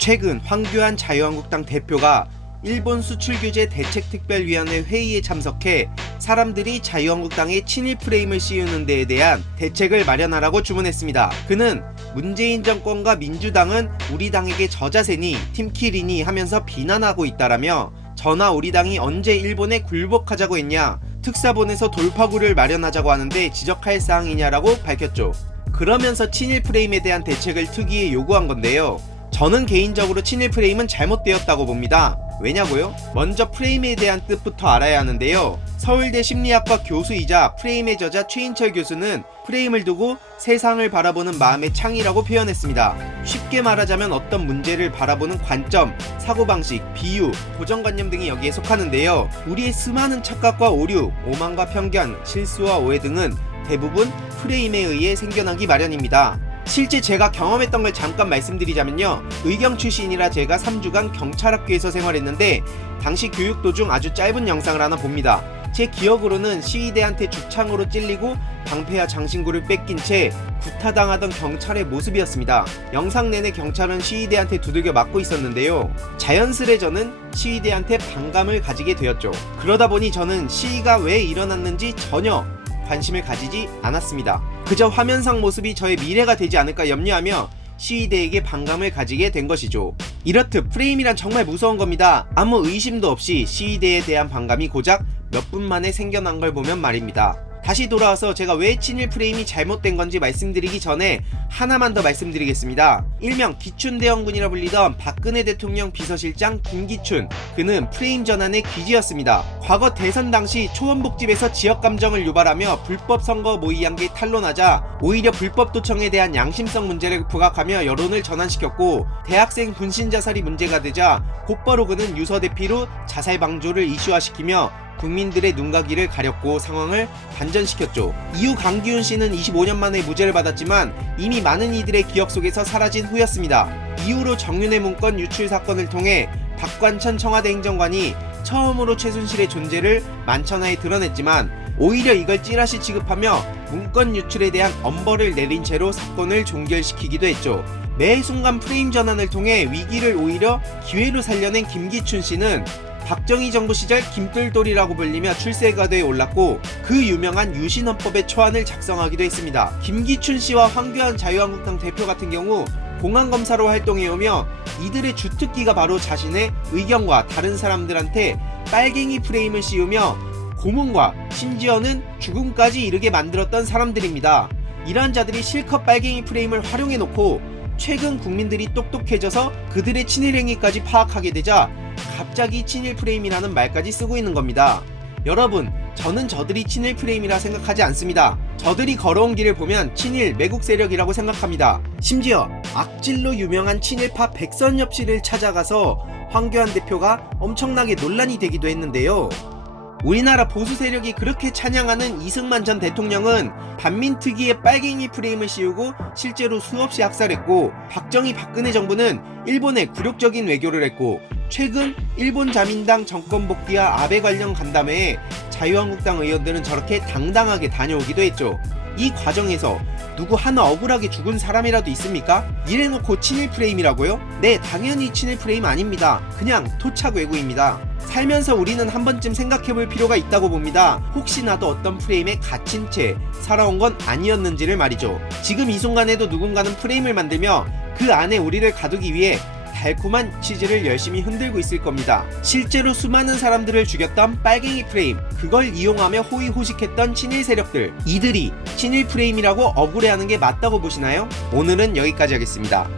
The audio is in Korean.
최근 황교안 자유한국당 대표가 일본 수출규제 대책특별위원회 회의에 참석해 사람들이 자유한국당의 친일 프레임을 씌우는 데에 대한 대책을 마련하라고 주문했습니다. 그는 문재인 정권과 민주당은 우리 당에게 저자세니 팀킬이니 하면서 비난하고 있다라며 저나 우리 당이 언제 일본에 굴복하자고 했냐, 특사본에서 돌파구를 마련하자고 하는데 지적할 사항이냐라고 밝혔죠. 그러면서 친일 프레임에 대한 대책을 특위에 요구한 건데요. 저는 개인적으로 친일 프레임은 잘못되었다고 봅니다. 왜냐고요? 먼저 프레임에 대한 뜻부터 알아야 하는데요. 서울대 심리학과 교수이자 프레임의 저자 최인철 교수는 프레임을 두고 세상을 바라보는 마음의 창이라고 표현했습니다. 쉽게 말하자면 어떤 문제를 바라보는 관점, 사고방식, 비유, 고정관념 등이 여기에 속하는데요. 우리의 수많은 착각과 오류, 오만과 편견, 실수와 오해 등은 대부분 프레임에 의해 생겨나기 마련입니다. 실제 제가 경험했던 걸 잠깐 말씀드리자면요. 의경 출신이라 제가 3주간 경찰학교에서 생활했는데 당시 교육 도중 아주 짧은 영상을 하나 봅니다. 제 기억으로는 시위대한테 죽창으로 찔리고 방패와 장신구를 뺏긴 채 구타당하던 경찰의 모습이었습니다. 영상 내내 경찰은 시위대한테 두들겨 맞고 있었는데요. 자연스레 저는 시위대한테 반감을 가지게 되었죠. 그러다 보니 저는 시위가 왜 일어났는지 전혀 관심을 가지지 않았습니다. 그저 화면상 모습이 저의 미래가 되지 않을까 염려하며 시위대에게 반감을 가지게 된 것이죠. 이렇듯 프레임이란 정말 무서운 겁니다. 아무 의심도 없이 시위대에 대한 반감이 고작 몇 분 만에 생겨난 걸 보면 말입니다. 다시 돌아와서 제가 왜 친일 프레임이 잘못된 건지 말씀드리기 전에 하나만 더 말씀드리겠습니다. 일명 기춘대원군이라 불리던 박근혜 대통령 비서실장 김기춘, 그는 프레임 전환의 귀지였습니다. 과거 대선 당시 초원복집에서 지역감정을 유발하며 불법 선거 모의 양계 탄론하자 오히려 불법도청에 대한 양심성 문제를 부각하며 여론을 전환시켰고, 대학생 분신 자살이 문제가 되자 곧바로 그는 유서 대피로 자살 방조를 이슈화시키며 국민들의 눈과 귀를 가렸고 상황을 반전시켰죠. 이후 강기훈 씨는 25년 만에 무죄를 받았지만 이미 많은 이들의 기억 속에서 사라진 후였습니다. 이후로 정윤회 문건 유출 사건을 통해 박관천 청와대 행정관이 처음으로 최순실의 존재를 만천하에 드러냈지만 오히려 이걸 찌라시 취급하며 문건 유출에 대한 엄벌을 내린 채로 사건을 종결시키기도 했죠. 매 순간 프레임 전환을 통해 위기를 오히려 기회로 살려낸 김기춘 씨는 박정희 정부 시절 김돌돌이라고 불리며 출세가도에 올랐고 그 유명한 유신헌법의 초안을 작성하기도 했습니다. 김기춘 씨와 황교안 자유한국당 대표 같은 경우 공안검사로 활동해오며 이들의 주특기가 바로 자신의 의견과 다른 사람들한테 빨갱이 프레임을 씌우며 고문과 심지어는 죽음까지 이르게 만들었던 사람들입니다. 이러한 자들이 실컷 빨갱이 프레임을 활용해놓고 최근 국민들이 똑똑해져서 그들의 친일행위까지 파악하게 되자 갑자기 친일 프레임이라는 말까지 쓰고 있는 겁니다. 여러분, 저는 저들이 친일 프레임이라 생각하지 않습니다. 저들이 걸어온 길을 보면 친일 매국 세력이라고 생각합니다. 심지어 악질로 유명한 친일파 백선엽 씨를 찾아가서 황교안 대표가 엄청나게 논란이 되기도 했는데요. 우리나라 보수 세력이 그렇게 찬양하는 이승만 전 대통령은 반민특위의 빨갱이 프레임을 씌우고 실제로 수없이 학살했고, 박정희 박근혜 정부는 일본에 굴욕적인 외교를 했고, 최근 일본 자민당 정권 복귀와 아베 관련 간담회에 자유한국당 의원들은 저렇게 당당하게 다녀오기도 했죠. 이 과정에서 누구 하나 억울하게 죽은 사람이라도 있습니까? 이래놓고 친일 프레임이라고요? 네, 당연히 친일 프레임 아닙니다. 그냥 토착 왜구입니다. 살면서 우리는 한 번쯤 생각해볼 필요가 있다고 봅니다. 혹시나도 어떤 프레임에 갇힌 채 살아온 건 아니었는지를 말이죠. 지금 이 순간에도 누군가는 프레임을 만들며 그 안에 우리를 가두기 위해 달콤한 치즈를 열심히 흔들고 있을 겁니다. 실제로 수많은 사람들을 죽였던 빨갱이 프레임, 그걸 이용하며 호의호식했던 친일 세력들, 이들이 친일 프레임이라고 억울해하는 게 맞다고 보시나요? 오늘은 여기까지 하겠습니다.